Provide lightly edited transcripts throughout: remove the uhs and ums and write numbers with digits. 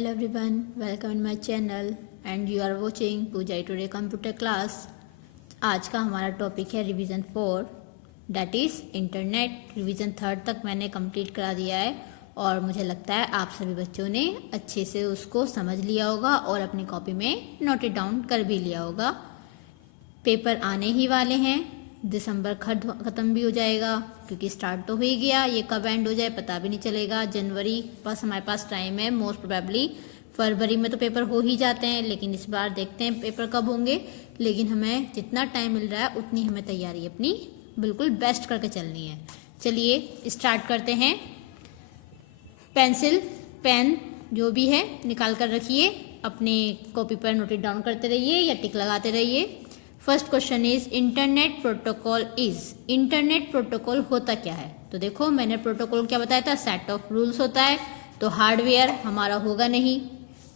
Hello everyone, welcome in my channel and you are watching Pooja today computer class. आज का हमारा topic है revision 4 that is internet. Revision 3 तक मैंने complete करा दिया है और मुझे लगता है आप सभी बच्चों ने अच्छे से उसको समझ लिया होगा और अपनी कॉपी में नोट इट डाउन कर भी लिया होगा। पेपर आने ही वाले हैं, दिसंबर ख़त्म भी हो जाएगा क्योंकि स्टार्ट तो हो ही गया, ये कब एंड हो जाए पता भी नहीं चलेगा। जनवरी पास हमारे पास टाइम है, मोस्ट प्रोबेबली फरवरी में तो पेपर हो ही जाते हैं, लेकिन इस बार देखते हैं पेपर कब होंगे। लेकिन हमें जितना टाइम मिल रहा है उतनी हमें तैयारी अपनी बिल्कुल बेस्ट करके चलनी है। चलिए स्टार्ट करते हैं। पेंसिल पेन जो भी है निकाल कर रखिए, अपने कॉपी पर नोट इट डाउन करते रहिए या टिक लगाते रहिए। First question is internet protocol is. Internet protocol होता क्या है? तो देखो मैंने प्रोटोकॉल क्या बताया था, सेट ऑफ रूल्स होता है। तो हार्डवेयर हमारा होगा नहीं,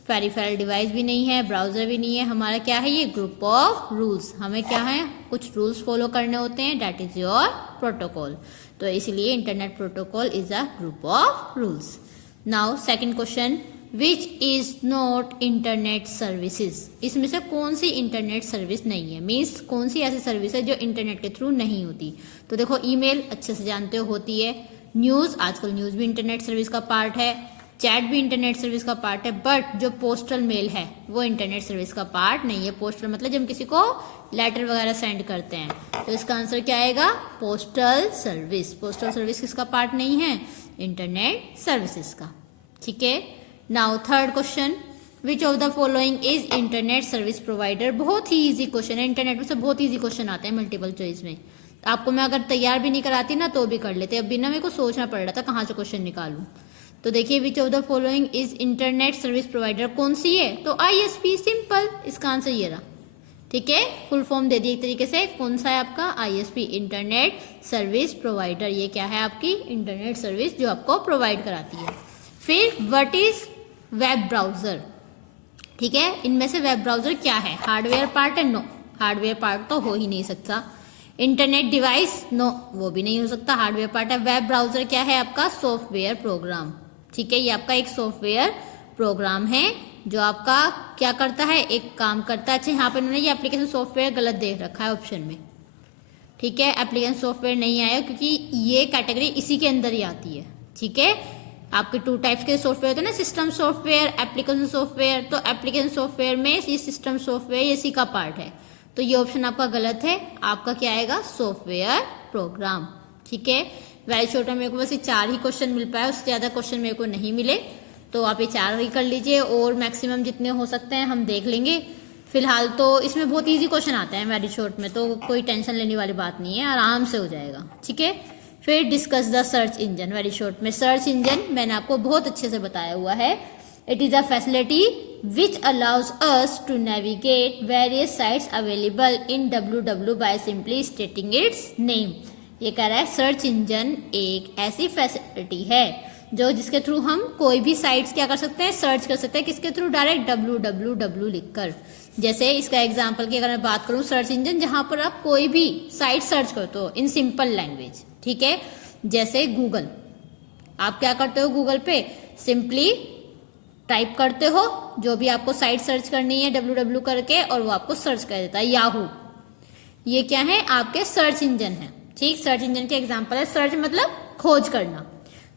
पेरिफेरल डिवाइस भी नहीं है, ब्राउजर भी नहीं है, हमारा क्या है ये ग्रुप ऑफ रूल्स। हमें क्या है कुछ रूल्स फॉलो करने होते हैं, दैट इज योर प्रोटोकॉल। तो इसलिए internet protocol is a group of rules. Now second question, which is not internet services. इसमें से कौन सी इंटरनेट सर्विस नहीं है, मीन्स कौन सी ऐसी सर्विस है जो इंटरनेट के थ्रू नहीं होती। तो देखो ईमेल अच्छे से जानते हो होती है, न्यूज आजकल न्यूज भी इंटरनेट सर्विस का पार्ट है, चैट भी इंटरनेट सर्विस का पार्ट है, बट जो पोस्टल मेल है वो इंटरनेट सर्विस का पार्ट नहीं है। पोस्टल मतलब जब हम किसी को लेटर वगैरह सेंड करते हैं, तो इसका आंसर क्या आएगा, पोस्टल सर्विस। पोस्टल सर्विस किसका पार्ट नहीं है, इंटरनेट सर्विसेज का। ठीक है। Now third question, which of the following is internet service provider. बहुत ही इजी क्वेश्चन है, इंटरनेट में से बहुत इजी क्वेश्चन आते हैं मल्टीपल चॉइस में। आपको मैं अगर तैयार भी नहीं कराती ना तो भी कर लेते, अब बिना मेरे को सोचना पड़ रहा था कहाँ से क्वेश्चन निकालूं। तो देखिए which of the following is internet service provider कौन सी है, तो ISP, सिंपल, इसका आंसर ये रहा। ठीक है, फुल फॉर्म दे दी एक तरीके से, कौन सा है आपका ISP, इंटरनेट सर्विस प्रोवाइडर। ये क्या है आपकी इंटरनेट सर्विस जो आपको प्रोवाइड कराती है। फिर व्हाट इज वेब ब्राउजर। ठीक है, इनमें से वेब ब्राउजर क्या है, हार्डवेयर पार्ट है, नो हार्डवेयर पार्ट तो हो ही नहीं सकता। इंटरनेट डिवाइस, नो वो भी नहीं हो सकता, हार्डवेयर पार्ट है। वेब ब्राउजर क्या है आपका, सॉफ्टवेयर प्रोग्राम। ठीक है, ये आपका एक सॉफ्टवेयर प्रोग्राम है जो आपका क्या करता है, एक काम करता है। अच्छा यहाँ पे उन्होंने ये एप्लीकेशन सॉफ्टवेयर गलत दे रखा है ऑप्शन में। ठीक है, एप्लीकेशन सॉफ्टवेयर नहीं आया क्योंकि ये कैटेगरी इसी के अंदर ही आती है। ठीक है, आपके 2 टाइप्स के सॉफ्टवेयर होते हैं ना, सिस्टम सॉफ्टवेयर, एप्लीकेशन सॉफ्टवेयर। तो एप्लीकेशन सॉफ्टवेयर में ये सिस्टम सॉफ्टवेयर इसी का पार्ट है, तो ये ऑप्शन आपका गलत है। आपका क्या आएगा, सॉफ्टवेयर प्रोग्राम। ठीक है, वेरी छोटा, मेरे को बस ये 4 ही क्वेश्चन मिल पाए, उससे ज्यादा क्वेश्चन मेरे को नहीं मिले, तो आप ये 4 ही कर लीजिए और मैक्सिमम जितने हो सकते हैं हम देख लेंगे। फिलहाल तो इसमें बहुत ईजी क्वेश्चन आते हैं वेरी शॉर्ट में, तो कोई टेंशन लेने वाली बात नहीं है, आराम से हो जाएगा। ठीक है, फिर discuss the search engine, very short में। सर्च इंजन मैंने आपको बहुत अच्छे से बताया हुआ है। It is a facility which allows us to navigate various sites available in www by simply stating its name. ये कह रहा है सर्च इंजन एक ऐसी फैसिलिटी है जो जिसके थ्रू हम कोई भी साइट्स क्या कर सकते हैं, सर्च कर सकते हैं। किसके थ्रू, डायरेक्ट www लिखकर। जैसे इसका एग्जांपल की अगर मैं बात करूं, सर्च इंजन जहां पर आप कोई भी साइट सर्च करते हो इन सिंपल लैंग्वेज। ठीक है, जैसे गूगल, आप क्या करते हो गूगल पे, सिंपली टाइप करते हो जो भी आपको साइट सर्च करनी है www करके और वो आपको सर्च कर देता है। याहू, ये क्या है आपके सर्च इंजन है। ठीक, सर्च इंजन के एग्जांपल है, सर्च मतलब खोज करना,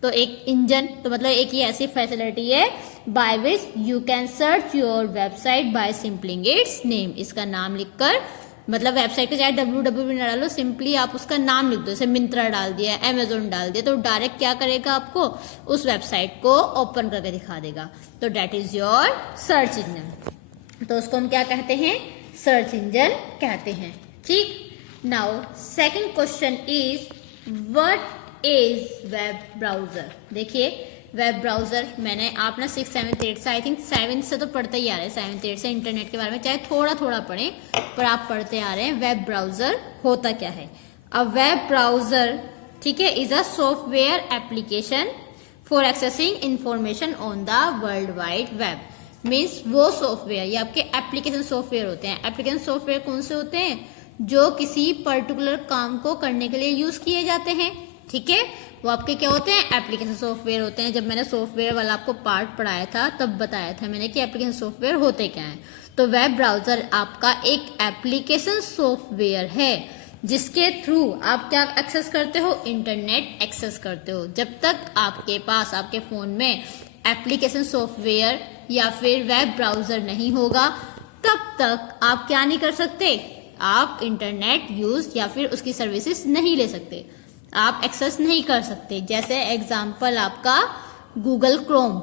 तो एक इंजन तो मतलब एक ही ऐसी फैसिलिटी है by which you can search your website by spelling its name. इसका नाम लिखकर, मतलब वेबसाइट पे चाहे www ना डालो, सिंपली आप उसका नाम लिख दो। जैसे मिंत्रा डाल दिया, अमेजोन डाल दिया, तो डायरेक्ट क्या करेगा, आपको उस वेबसाइट को ओपन करके दिखा देगा। तो that is your search engine, तो उसको हम क्या कहते हैं, सर्च इंजन कहते हैं। ठीक, now second question is what is web browser. देखिए वेब ब्राउजर मैंने आप ना 6, 7, 8 से, आई थिंक 7 से तो पढ़ते ही आ रहे हैं, 7, 8 से इंटरनेट के बारे में चाहे थोड़ा थोड़ा पढ़ें पर आप पढ़ते आ रहे हैं। वेब ब्राउजर होता क्या है, अ वेब ब्राउजर, ठीक है, is a software application for accessing information on the world wide web. Means वो सॉफ्टवेयर, ये आपके एप्लीकेशन सॉफ्टवेयर होते हैं। एप्लीकेशन सॉफ्टवेयर कौन से होते हैं, जो किसी पर्टिकुलर काम को करने के लिए यूज किए जाते हैं। ठीक है, वो आपके क्या होते हैं, एप्लीकेशन सॉफ्टवेयर होते हैं। जब मैंने सॉफ्टवेयर वाला आपको पार्ट पढ़ाया था तब बताया था मैंने कि एप्लीकेशन सॉफ्टवेयर होते क्या हैं। तो वेब ब्राउजर आपका एक एप्लीकेशन सॉफ्टवेयर है जिसके थ्रू आप क्या एक्सेस करते हो, इंटरनेट एक्सेस करते हो। जब तक आपके पास आपके फोन में एप्लीकेशन सॉफ्टवेयर या फिर वेब ब्राउजर नहीं होगा तब तक आप क्या नहीं कर सकते, आप इंटरनेट यूज या फिर उसकी सर्विसेज नहीं ले सकते, आप एक्सेस नहीं कर सकते। जैसे एग्जांपल आपका गूगल क्रोम,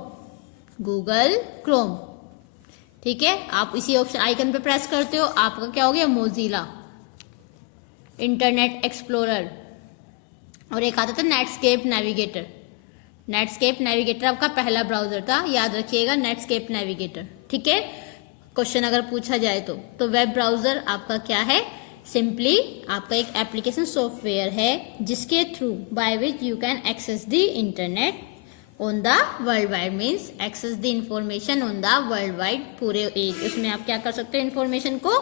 ठीक है, आप इसी ऑप्शन आइकन पे प्रेस करते हो, आपका क्या हो गया, मोजिला, इंटरनेट एक्सप्लोरर, और एक आता था नेटस्केप नेविगेटर। नेटस्केप नेविगेटर आपका पहला ब्राउजर था, याद रखिएगा, नेटस्केप नेविगेटर, ठीक है। क्वेश्चन अगर पूछा जाए तो वेब ब्राउजर आपका क्या है, सिंपली आपका एक एप्लीकेशन सॉफ्टवेयर है जिसके through by which you can access the internet on the world wide, means access the information on the world wide, पूरे एज उसमें आप क्या कर सकते हैं, इंफॉर्मेशन को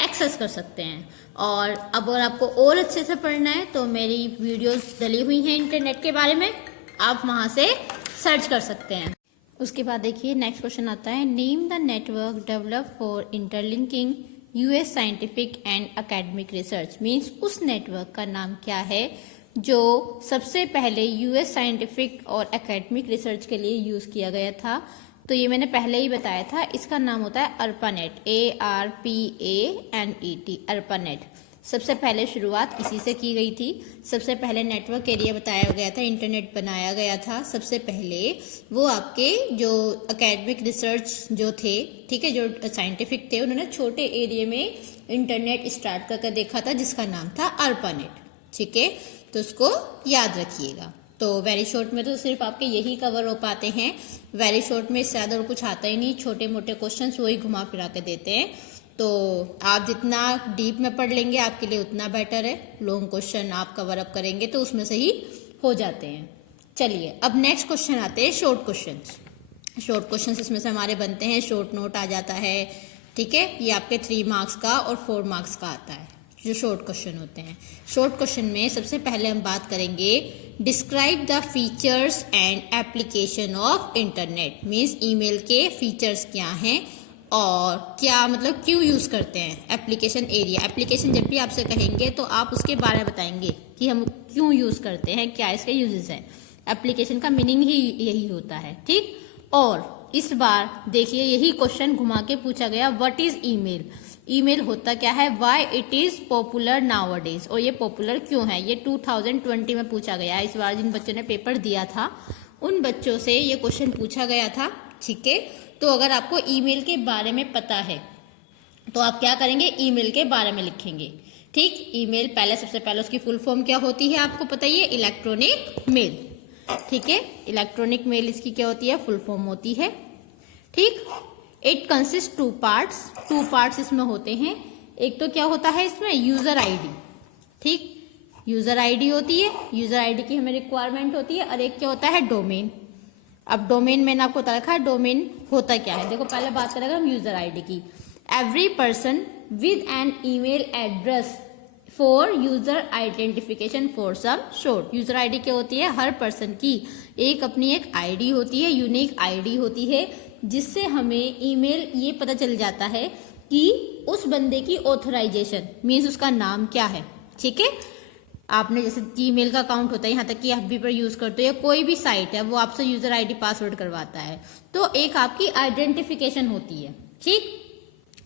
एक्सेस कर सकते हैं। और अब अगर आपको और अच्छे से पढ़ना है तो मेरी वीडियोस डली हुई हैं इंटरनेट के बारे में, आप वहां से सर्च कर सकते हैं। उसके बाद देखिए नेक्स्ट क्वेश्चन आता है, name the network develop for interlinking US scientific and academic research. Means उस नेटवर्क का नाम क्या है जो सबसे पहले यूएस साइंटिफिक और एकेडमिक रिसर्च के लिए यूज किया गया था। तो ये मैंने पहले ही बताया था, इसका नाम होता है ARPANET, ARPANET, ARPANEट। सबसे पहले शुरुआत इसी से की गई थी। सबसे पहले नेटवर्क एरिया बताया गया था, इंटरनेट बनाया गया था सबसे पहले। वो आपके जो एकेडमिक रिसर्च जो थे, ठीक है, जो साइंटिफिक थे, उन्होंने छोटे एरिया में इंटरनेट स्टार्ट करके देखा था जिसका नाम था ARPANET, ठीक है। तो उसको याद रखिएगा। तो वेरी शॉर्ट में तो सिर्फ आपके यही कवर हो पाते हैं, वेरी शॉर्ट में इससे ज़्यादा और कुछ आता ही नहीं, छोटे मोटे क्वेश्चंस वही घुमा फिरा के देते हैं। तो आप जितना डीप में पढ़ लेंगे आपके लिए उतना बेटर है। लॉन्ग क्वेश्चन आप कवर अप करेंगे तो उसमें से ही हो जाते हैं। चलिए अब नेक्स्ट क्वेश्चन आते हैं शॉर्ट क्वेश्चंस। शॉर्ट क्वेश्चंस इसमें से हमारे बनते हैं, शॉर्ट नोट आ जाता है, ठीक है। ये आपके 3 मार्क्स का और 4 मार्क्स का आता है जो शॉर्ट क्वेश्चन होते हैं। शॉर्ट क्वेश्चन में सबसे पहले हम बात करेंगे, describe the features and application of internet. Means email के फीचर्स क्या हैं और क्या मतलब क्यों यूज करते हैं। एप्लीकेशन एरिया, एप्लीकेशन जब भी आपसे कहेंगे तो आप उसके बारे में बताएंगे कि हम क्यों यूज करते हैं, क्या इसके यूजेस हैं। एप्लीकेशन का मीनिंग ही यही होता है, ठीक। और इस बार देखिए यही क्वेश्चन घुमा के पूछा गया, व्हाट इज ईमेल। ईमेल होता क्या है, why it is popular nowadays, और ये पॉपुलर क्यों है। ये 2020 में पूछा गया। इस बार जिन बच्चों ने पेपर दिया था उन बच्चों से ये क्वेश्चन पूछा गया था, ठीक है। तो अगर आपको ईमेल के बारे में पता है तो आप क्या करेंगे, ईमेल के बारे में लिखेंगे, ठीक। ईमेल पहले, सबसे पहले उसकी फुल फॉर्म क्या होती है आपको पता ही है, इलेक्ट्रॉनिक मेल, ठीक है। इलेक्ट्रॉनिक मेल इसकी क्या होती है, फुल फॉर्म होती है, ठीक। इट कंसिस्ट 2 पार्ट्स, 2 पार्ट्स इसमें होते हैं। एक तो क्या होता है इसमें, यूजर आईडी, ठीक, यूजर आईडी होती है, यूजर आईडी की हमें रिक्वायरमेंट होती है। और एक क्या होता है, डोमेन। अब डोमेन मैंने आपको बता रखा है डोमेन होता क्या है। देखो पहले बात करेंगे हम यूजर आईडी की। Every person with an email address for user identification for some short. User ID क्या होती है, हर पर्सन की एक अपनी एक आईडी होती है, यूनिक आईडी होती है, जिससे हमें ईमेल ये पता चल जाता है कि उस बंदे की ऑथराइजेशन, मीन्स उसका नाम क्या है, ठीक है। आपने जैसे जीमेल का अकाउंट होता है, यहाँ तक कि एफबी पर यूज करते हो या कोई भी साइट है, वो आपसे यूजर आईडी पासवर्ड करवाता है, तो एक आपकी आइडेंटिफिकेशन होती है, ठीक।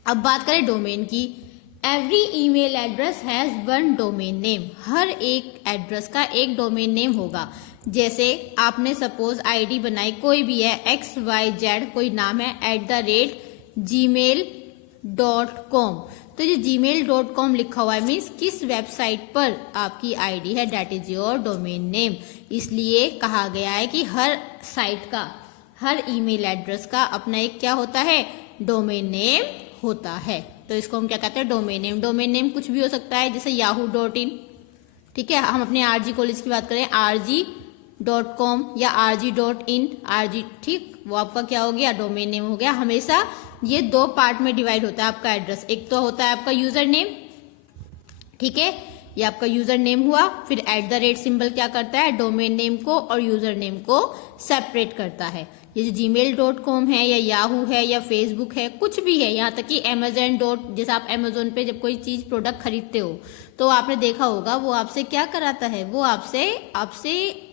अब बात करें डोमेन की। Every email address has 1 domain name. हर एक एड्रेस का एक डोमेन नेम होगा। जैसे आपने सपोज आईडी बनाई, कोई भी है, XYZ कोई नाम है, @gmail.com। तो ये gmail.com लिखा हुआ है, मीन्स किस वेबसाइट पर आपकी आईडी है, that is your domain name. इसलिए कहा गया है कि हर साइट का, हर ईमेल एड्रेस का अपना एक क्या होता है, डोमेन नेम होता है। तो इसको हम क्या कहते हैं, डोमेन नेम। डोमेन नेम कुछ भी हो सकता है, जैसे yahoo.in, ठीक है। हम अपने RG कॉलेज की बात करें, rg.com या rg.in, rg, ठीक, वो आपका क्या हो गया, डोमेन नेम हो गया। हमेशा ये 2 पार्ट में डिवाइड होता है आपका एड्रेस। एक तो होता है आपका यूजर नेम, ठीक है, ये आपका यूजर नेम हुआ, फिर @ सिंबल क्या करता है, डोमेन नेम को और यूजर नेम को सेपरेट करता है। ये जो gmail.com है या याहू है या फेसबुक है, कुछ भी है, यहाँ तक कि Amazon. जैसे आप अमेजोन पे जब कोई चीज प्रोडक्ट खरीदते हो तो आपने देखा होगा वो आपसे क्या कराता है, वो आपसे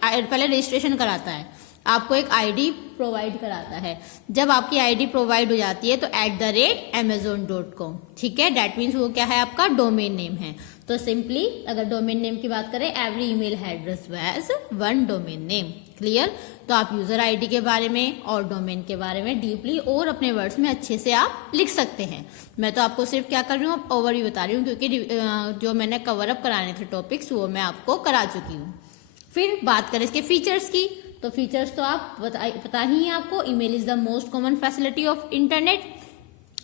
पहले रजिस्ट्रेशन कराता है, आपको एक आईडी प्रोवाइड कराता है। जब आपकी आईडी प्रोवाइड हो जाती है तो @amazon.com, ठीक है, डेट मीन्स वो क्या है, आपका डोमेन नेम है। तो सिंपली अगर डोमेन नेम की बात करें, every email address has one domain name. Clear? तो आप यूजर आईडी के बारे में और डोमेन के बारे में डीपली और अपने वर्ड्स में अच्छे से आप लिख सकते हैं। मैं तो आपको सिर्फ क्या कर रही हूँ, ओवरव्यू बता रही हूँ, क्योंकि जो मैंने कवर अप कराने थे टॉपिक्स वो मैं आपको करा चुकी हूँ। फिर बात करें इसके फीचर्स की, तो फीचर्स तो आप पता ही है आपको, email is the most common facility of internet,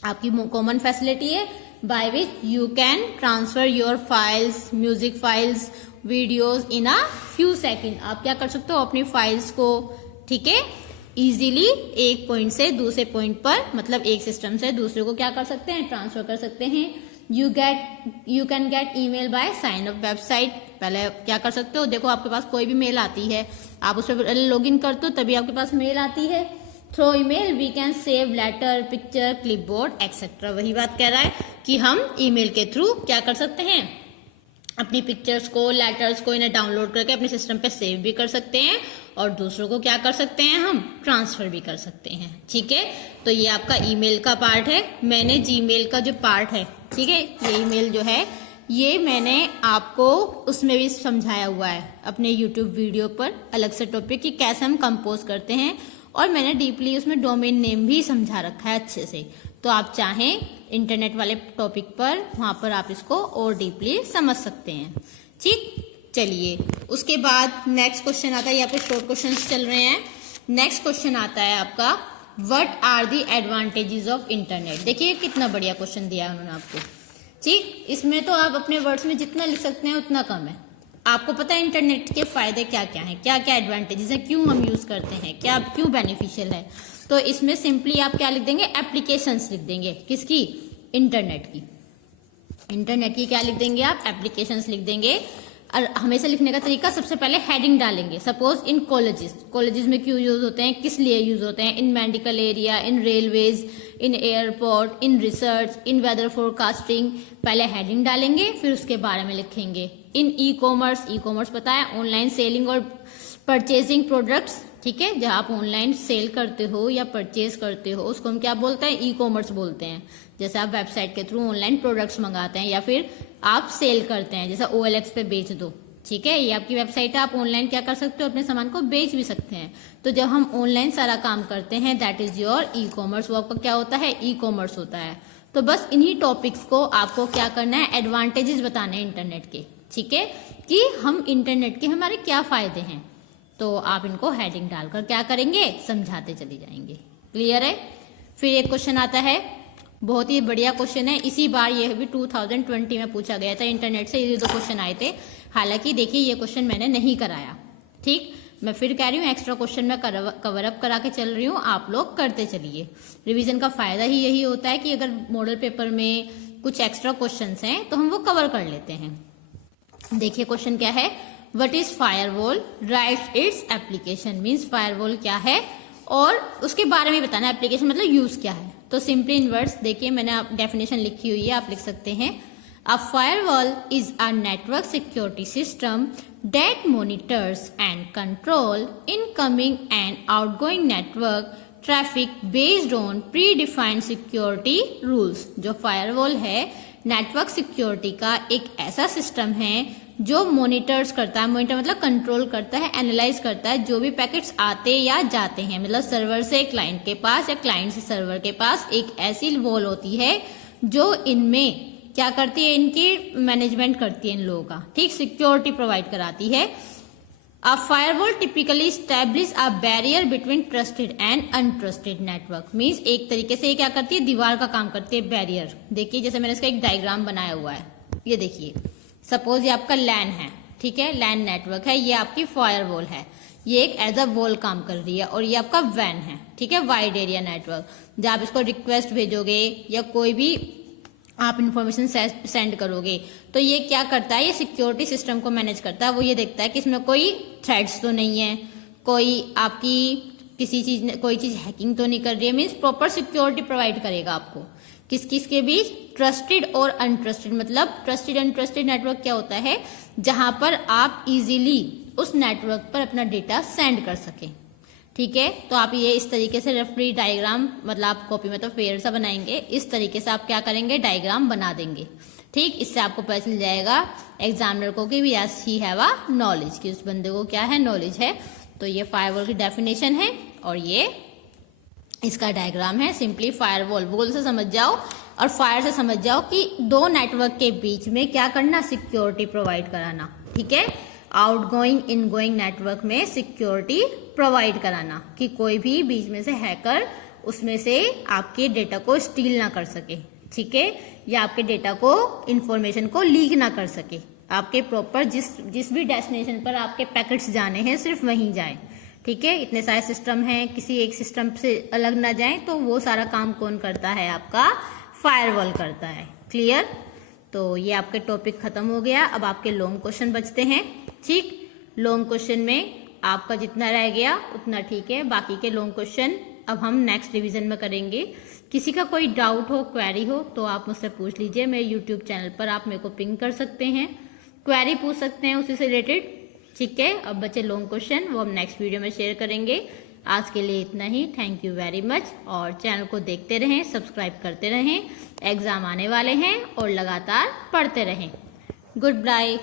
आपकी कॉमन फैसिलिटी है by which you can transfer your files, music files, videos in a few second. आप क्या कर सकते हो, अपनी फाइल्स को, ठीक है, इजीली एक पॉइंट से दूसरे पॉइंट पर, मतलब एक सिस्टम से दूसरे को क्या कर सकते हैं, ट्रांसफर कर सकते हैं। You can get email by sine up website. पहले क्या कर सकते हो, देखो आपके पास कोई भी मेल आती है, आप उस पर लॉग इन करते हो तभी आपके पास मेल आती है। Through email we can save letter, picture, clipboard etcetera. वही बात कह रहा है कि हम ईमेल के थ्रू क्या कर सकते हैं, अपनी पिक्चर्स को, लेटर्स को इन्हें डाउनलोड करके अपने सिस्टम पे सेव भी कर सकते हैं और दूसरों को क्या कर सकते हैं, हम ट्रांसफर भी कर सकते हैं। ठीक है, तो ये आपका ईमेल का पार्ट है। मैंने जीमेल का जो पार्ट है, ठीक है, ये ईमेल जो है ये मैंने आपको उसमें भी समझाया हुआ है अपने यूट्यूब वीडियो पर, अलग से टॉपिक की कैसे हम कंपोज करते हैं, और मैंने डीपली उसमें डोमेन नेम भी समझा रखा है अच्छे से। तो आप चाहें इंटरनेट वाले टॉपिक पर, वहां पर आप इसको और डीपली समझ सकते हैं। ठीक, चलिए उसके बाद नेक्स्ट क्वेश्चन आता है, यहाँ पे शॉर्ट क्वेश्चन चल रहे हैं। नेक्स्ट क्वेश्चन आता है आपका, what are the advantages of internet. देखिए कितना बढ़िया क्वेश्चन दिया है उन्होंने आपको। ठीक, इसमें तो आप अपने वर्ड्स में जितना लिख सकते हैं उतना कम है। आपको पता है इंटरनेट के फायदे क्या क्या हैं, क्या क्या एडवांटेजेस हैं, क्यों हम यूज करते हैं, क्या क्यों बेनिफिशियल है। तो इसमें सिंपली आप क्या लिख देंगे, एप्लीकेशंस लिख देंगे। किसकी? इंटरनेट की। इंटरनेट की क्या लिख देंगे आप, एप्लीकेशंस लिख देंगे। और हमेशा लिखने का तरीका, सबसे पहले हेडिंग डालेंगे। सपोज इन कॉलेजेस में क्यों यूज होते हैं, किस लिए यूज होते हैं, in medical area, in railways, in airport, in research, in weather forecasting. पहले हेडिंग डालेंगे, फिर उसके बारे में लिखेंगे। इन ई कॉमर्स पता है, ऑनलाइन सेलिंग और परचेजिंग प्रोडक्ट्स। ठीक है, जहां आप ऑनलाइन सेल करते हो या परचेज करते हो उसको हम क्या बोलते हैं, ई कॉमर्स बोलते हैं। जैसे आप वेबसाइट के थ्रू ऑनलाइन प्रोडक्ट्स मंगाते हैं या फिर आप सेल करते हैं, जैसे OLX पे बेच दो। ठीक है, ये आपकी वेबसाइट है, आप ऑनलाइन क्या कर सकते हो, अपने सामान को बेच भी सकते हैं। तो जब हम ऑनलाइन सारा काम करते हैं, that is your e commerce. वो आपका क्या होता है, ई कॉमर्स होता है। तो बस इन्हीं टॉपिक्स को आपको क्या करना है, एडवांटेजेस बताने हैं इंटरनेट के। ठीक है, कि हम इंटरनेट के हमारे क्या फायदे हैं, तो आप इनको हेडिंग डालकर क्या करेंगे, समझाते चले जाएंगे। क्लियर है? फिर एक क्वेश्चन आता है, बहुत ही बढ़िया क्वेश्चन है। इसी बार यह भी 2020 में पूछा गया था, इंटरनेट से ये 2 क्वेश्चन आए थे। हालांकि देखिए ये क्वेश्चन मैंने नहीं कराया। ठीक, मैं फिर कह रही हूँ, एक्स्ट्रा क्वेश्चन मैं कवर अप करा के चल रही हूँ, आप लोग करते चलिए। रिवीजन का फायदा ही यही होता है कि अगर मॉडल पेपर में कुछ एक्स्ट्रा क्वेश्चन हैं तो हम वो कवर कर लेते हैं। देखिए क्वेश्चन क्या है, what is firewall, right its application. Means firewall क्या है और उसके बारे में बताना, एप्लीकेशन मतलब यूज क्या है। तो सिंपली इन वर्ड्स देखिए, मैंने डेफिनेशन लिखी हुई है, आप लिख सकते हैं। A firewall is a network security system that monitors and control incoming and outgoing network traffic based on pre defined security rules. जो फायरवॉल है नेटवर्क सिक्योरिटी का एक ऐसा सिस्टम है जो मॉनिटर्स करता है, मॉनिटर मतलब कंट्रोल करता है, एनालाइज करता है जो भी पैकेट्स आते या जाते हैं, मतलब सर्वर से क्लाइंट के पास या क्लाइंट से सर्वर के पास। एक ऐसी वॉल होती है जो इनमें क्या करती है, इनकी मैनेजमेंट करती है इन लोगों का। ठीक, सिक्योरिटी प्रोवाइड कराती है। A firewall typically establish a barrier between trusted and untrusted network. Means एक तरीके से ये क्या करती है, दीवार का काम करती है, बैरियर। देखिए जैसे मैंने इसका एक डायग्राम बनाया हुआ है, ये देखिए। सपोज ये आपका लैन है, ठीक है, लैन नेटवर्क है, ये आपकी फायरवॉल है, ये एक एज अ वॉल काम कर रही है। और ये आपका वैन है, ठीक है, वाइड एरिया नेटवर्क, जब आप इसको रिक्वेस्ट भेजोगे या कोई भी आप इंफॉर्मेशन सेंड करोगे। तो ये क्या करता है, ये सिक्योरिटी सिस्टम को मैनेज करता है। वो ये देखता है कि इसमें कोई थ्रेड्स तो नहीं है, कोई आपकी कोई चीज हैकिंग तो नहीं कर रही है। मीन्स प्रॉपर सिक्योरिटी प्रोवाइड करेगा आपको। किस किस के बीच, ट्रस्टेड और अनट्रस्टेड। मतलब ट्रस्टेड अनट्रस्टेड नेटवर्क क्या होता है, जहां पर आप इजीली उस नेटवर्क पर अपना डेटा सेंड कर सके। ठीक है, तो आप ये इस तरीके से रेफरी डायग्राम, मतलब आप कॉपी में तो फेयर सा बनाएंगे, इस तरीके से आप क्या करेंगे, डायग्राम बना देंगे। ठीक, इससे आपको पता चल जाएगा एग्जामिनर को कि yes he have a knowledge, कि उस बंदे को क्या है, नॉलेज है। तो ये फायरवॉल की डेफिनेशन है और ये इसका डायग्राम है। सिंपली फायरवॉल, वॉल से समझ जाओ और फायर से समझ जाओ कि दो नेटवर्क के बीच में क्या करना, सिक्योरिटी प्रोवाइड कराना। ठीक है, आउटगोइंग इनगोइंग नेटवर्क में सिक्योरिटी प्रोवाइड कराना कि कोई भी बीच में से हैकर उसमें से आपके डेटा को स्टील ना कर सके। ठीक है, या आपके डेटा को, इंफॉर्मेशन को लीक ना कर सके। आपके प्रॉपर जिस भी डेस्टिनेशन पर आपके पैकेट्स जाने हैं सिर्फ वहीं जाए। ठीक है, इतने सारे सिस्टम हैं, किसी एक सिस्टम से अलग ना जाए, तो वो सारा काम कौन करता है, आपका फायरवॉल करता है। क्लियर? तो ये आपके टॉपिक खत्म हो गया। अब आपके लॉन्ग क्वेश्चन बचते हैं। ठीक, लॉन्ग क्वेश्चन में आपका जितना रह गया उतना ठीक है, बाकी के लॉन्ग क्वेश्चन अब हम नेक्स्ट रिवीजन में करेंगे। किसी का कोई डाउट हो, क्वेरी हो तो आप मुझसे पूछ लीजिए। मेरे यूट्यूब चैनल पर आप मेरे को पिंग कर सकते हैं, क्वेरी पूछ सकते हैं उसी से रिलेटेड। ठीक है, अब बचे लॉन्ग क्वेश्चन, वो हम नेक्स्ट वीडियो में शेयर करेंगे। आज के लिए इतना ही। Thank you very much. और चैनल को देखते रहें, सब्सक्राइब करते रहें। एग्जाम आने वाले हैं और लगातार पढ़ते रहें। Good bye.